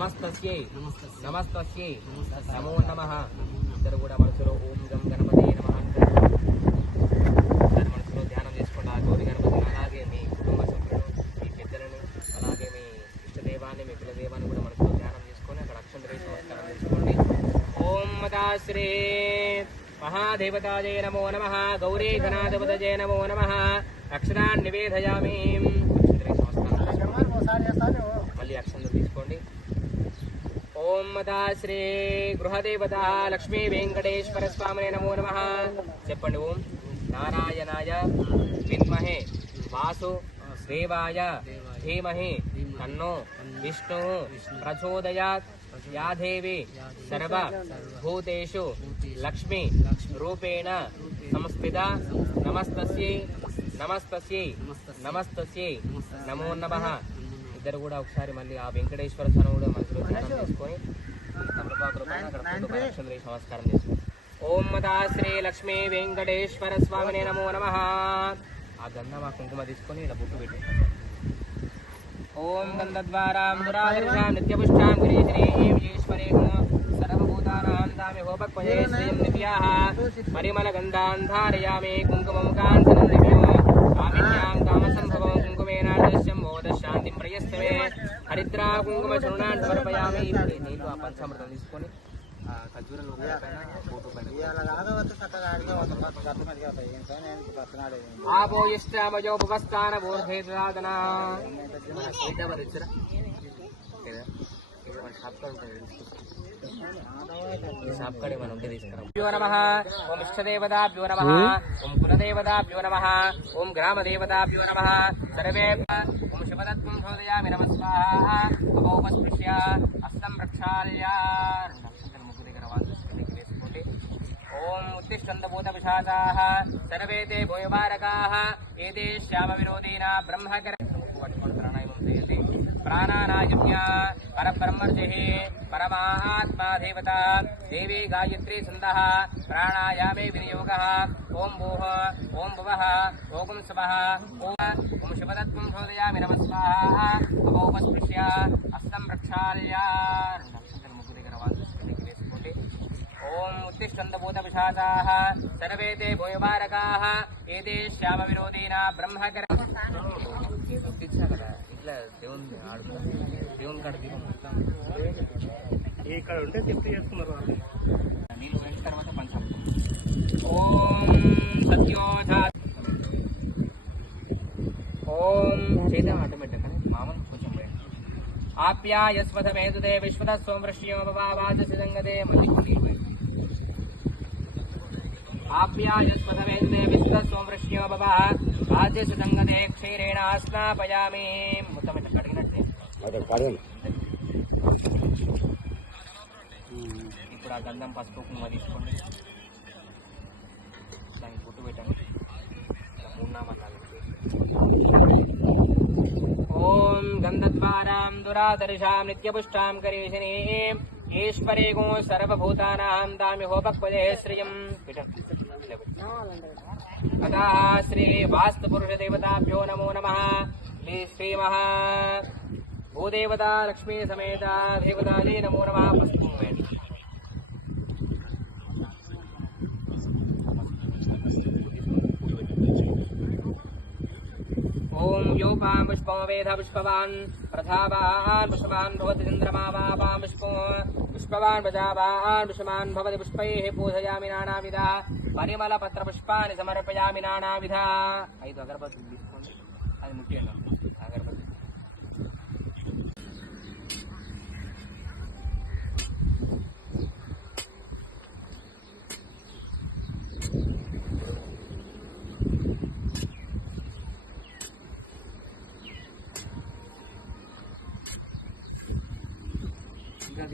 నమస్తస్యై నమస్తస్యై నమో నమః. ఇద్దరు కూడా మనసులో ఓం గం గణపతి నమః మనసులో ధ్యానం చేసుకోండి. ఆ గౌరీ గణపతిని అలాగే మీ కుటుంబ సభ్యులను, మీ పెద్దలను, అలాగే మీ ఇష్టదేవాన్ని, మీ కులదేవాన్ని కూడా మనసులో ధ్యానం చేసుకొని అక్కడ అక్షంత వేసి నమస్కారం చేసుకోండి. ఓం మదాశ్రీ మహాదేవతాజయ నమో నమః. గౌరీ గణాధిపతజయ నమో నమః. అక్షరాన్ని నివేదయామి. మళ్ళీ అక్షంతలు తీసుకోండి. ఓం మదాశ్రీ గృహదేవత లక్ష్మీ వెంకటేశ్వర స్వామినే నమో నమః. చెప్పండి. ఓం నారాయణాయ విద్మహే వాసు దేవాయ ధీమహి తన్నో విష్ణు ప్రచోదయాత్. యా దేవి సర్వ భూతేషు లక్ష్మి రూపేణ సంస్థిత. నమస్తస్యై నమస్తస్యై నమస్తస్యై నమో నమః. ఇద్దరు కూడా ఒకసారి మళ్ళీ ఆ వెంకటేశ్వర స్వామి కూడా మనసులో ధ్యానం చేసుకొని నమస్కారం చేసుకోండి. ఓం మదాశ్రీ లక్ష్మీ వెంకటేశ్వర స్వామినే నమో నమః. ఆ గంధం ఆ కుంకుమ తీసుకొని ఇలా బుట్టు పెట్టి ఓం గంధద్వారాం దురాదర్శాం నిత్యపుష్టాం గిరీశ్రీం ఈశ్వరేం సర్వభూతానాం తామి హోపక్వజే శ్రీం నిత్యాః పరిమళ గంధాన్ ధారయామి కుంకుమం కాంచనం దివ్యం కామిన్యాం కామసంభవం కుంకుమేనాదశ్యం మోదశాంతిం ప్రయస్తమే హరిద్రా కుంకుమ చూర్ణాన్ని సమర్పయామి. నీళ్ళు ఆ పంచామృతం తీసుకొని ఖర్జూరంలో ఆపో ఇష్టామయోపస్థాన బోర్ధేదాదనా ఓం ఇష్టదేవతాభ్యో నమః. ఓం కులదేవతాభ్యో నమః. ఓం గ్రామదేవతాభ్యో నమః. సర్వే ఓం శివదత్వం భోదయామి నమః స్వాహా. ఉపస్పృశ్య హస్తం ప్రక్షాళ్య ముగ్గు దగ్గర వేసుకోండి. ఓం ఉత్తిష్టంత భూత విశాఖాః సర్వే తే భూయవారకాః ఏతే శ్యామ విరోధీన బ్రహ్మకర ప్రాణాయామం చేయండి. ప్రాణానాయమ్య పరబ్రహ్మర్షిః పరమాత్మా దేవత దేవీ గాయత్రీ ఛందః ప్రాణాయామే వినియోగః. ఓం భూః ఓం భువః ఓం స్వః ఓం శివదత్వం భోదయామి నమః స్వాహా. ఉపస్పృశ్య హస్తం ప్రక్షాళ్య ముగ్గు దగ్గర వేసుకోండి. ఓం ఉత్తిష్టంత భూత విశాఖాః సర్వే తే భూయవారకాః ఏతే శ్యామ విరోధీన బ్రహ్మకర కదా. ఇట్లా దేవుని ఆడుతున్నా దేవుని కాడ దీపం ఇక్కడ ఉంటే చెప్తూ చేస్తున్నారు. నీళ్ళు వేసిన తర్వాత పంచాం. ఓం సత్యోధా ఓం చేద్దాం ఆటోమేటిక్ కానీ మామూలు కొంచెం వేయండి. ఆప్యాయస్వధమేతుదే విశ్వత సోమృష్యో భవావాచసిదంగదే. మళ్ళీ ఆప్యాయస్వధమేతుదే విశ్వత సోమృష్యో భవావాచసిదంగదే క్షీరేణ స్నాపయామి. మొత్తం ఇట్లా కడిగినట్టే. ఇప్పుడు ఆ గంధం పసుపు కుంకుమ తీసుకోండి. దానికి గుట్టు పెట్టండి. ఓం గంధద్వారాం దురాదర్శాం నిత్యపుష్టాం కరీషిణీం ఈశ్వరేగో సర్వభూతానాం తామి హోపక్వజే శ్రియం. తథా శ్రీ వాస్తుపురుషదేవతాభ్యో నమో నమః. శ్రీ మహా భూదేవత లక్ష్మీ సమేత దేవతాలే నమో నమః. ఓం యోపాం పుష్పం వేద పుష్పవాన్ ప్రధావాన్ పుష్పవాన్ భవతి చంద్రమా వాపాం పుష్పం పుష్పవాన్ ప్రజావాన్ పుష్పవాన్ భవతి పుష్పైః పూజయామి నానావిధ పరిమళ పత్ర పుష్పాన్ని సమర్పయామి నానావిధ. 5 అగరబత్తులు తీసుకోండి. అది ముఖ్యంగా అగరబత్తి. ఇంకా